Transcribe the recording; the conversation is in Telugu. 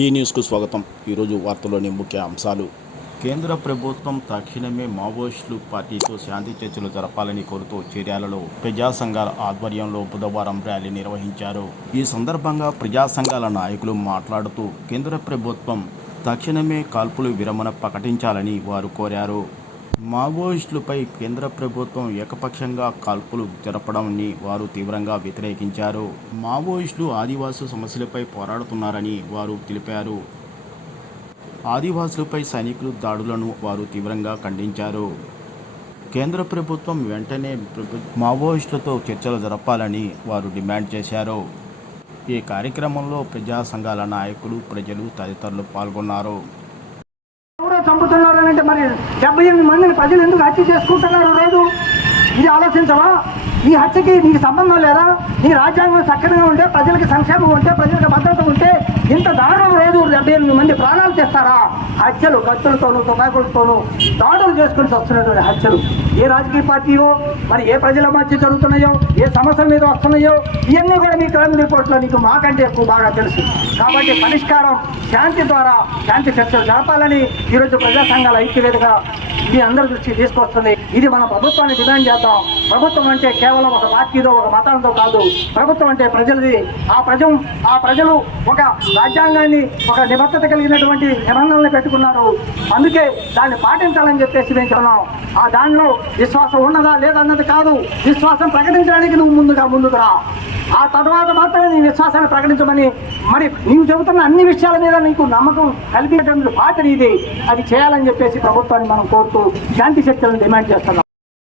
డి న్యూస్కు స్వాగతం. ఈరోజు వార్తలోని ముఖ్య అంశాలు. కేంద్ర ప్రభుత్వం తక్షణమే మావోయిస్టులు పార్టీతో శాంతి చర్చలు జరపాలని కోరుతూ చర్యలలో ప్రజా సంఘాల ఆధ్వర్యంలో బుధవారం ర్యాలీ నిర్వహించారు. ఈ సందర్భంగా ప్రజా సంఘాల నాయకులు మాట్లాడుతూ కేంద్ర ప్రభుత్వం తక్షణమే కాల్పులు విరమణ ప్రకటించాలని వారు కోరారు. మావోయిస్టులపై కేంద్ర ప్రభుత్వం ఏకపక్షంగా కాల్పులు జరపడంని వారు తీవ్రంగా వ్యతిరేకించారు. మావోయిస్టులు ఆదివాసు సమస్యలపై పోరాడుతున్నారని వారు తెలిపారు. ఆదివాసులపై సైనికులు దాడులను వారు తీవ్రంగా ఖండించారు. కేంద్ర ప్రభుత్వం వెంటనే మావోయిస్టులతో చర్చలు జరపాలని వారు డిమాండ్ చేశారు. ఈ కార్యక్రమంలో ప్రజా సంఘాల నాయకులు ప్రజలు తదితరులు పాల్గొన్నారు. చంపుతున్నారు అంటే మరి డెబ్బై ఎనిమిది మందిని ప్రజలు ఎందుకు హత్య చేసుకుంటున్నారు రోజు? ఇది ఆలోచించవా? ఈ హత్యకి నీకు సంబంధం లేదా? నీ రాజ్యాంగం సక్రమంగా ఉంటే ప్రజలకి సంక్షేమం ఉంటే ప్రజలకు భద్రత ఉంటే ఇంత దారుణం డెబ్బై ఎనిమిది మంది ప్రాణాలు చేస్తారా హత్యలు కత్తులతోనూ తుపాకులతోనూ దాడులు చేసుకుని వస్తున్నటువంటి హత్యలు. ఏ రాజకీయ పార్టీయో మరి ఏ ప్రజల మధ్య జరుగుతున్నాయో ఏ సమస్యల మీద వస్తున్నాయో ఇవన్నీ కూడా మీ క్రైమ్ రిపోర్ట్లో నీకు మాకంటే ఎక్కువ బాగా తెలుసు. కాబట్టి పరిష్కారం శాంతి ద్వారా శాంతి చర్చలు జరపాలని ఈరోజు ప్రజా సంఘాల ఐక్యవేదిగా మీ అందరి దృష్టి తీసుకొస్తుంది. ఇది మన ప్రభుత్వాన్ని డిమాండ్ చేద్దాం. ప్రభుత్వం అంటే కేవలం ఒక పార్టీదో ఒక మతాలతో కాదు. ప్రభుత్వం అంటే ప్రజలది. ఆ ప్రజ ఆ ప్రజలు ఒక రాజ్యాంగాన్ని ఒక నిబద్ధత కలిగినటువంటి నిబంధనలు పెట్టుకున్నారు. అందుకే దాన్ని పాటించాలని చెప్పేసి మేము చెప్తున్నాం. ఆ దానిలో విశ్వాసం ఉన్నదా లేదన్నది కాదు. విశ్వాసం ప్రకటించడానికి నువ్వు ముందుగా ముందుకు రా. ఆ తర్వాత మాత్రమే నీ విశ్వాసాన్ని ప్రకటించమని మరి నీవు చెబుతున్న అన్ని విషయాల మీద నీకు నమ్మకం కలిపేటువంటి పాత్ర ఇది అది చేయాలని చెప్పేసి ప్రభుత్వాన్ని మనం కోరుతూ శాంతి చర్చలను డిమాండ్ చేస్తున్నాం.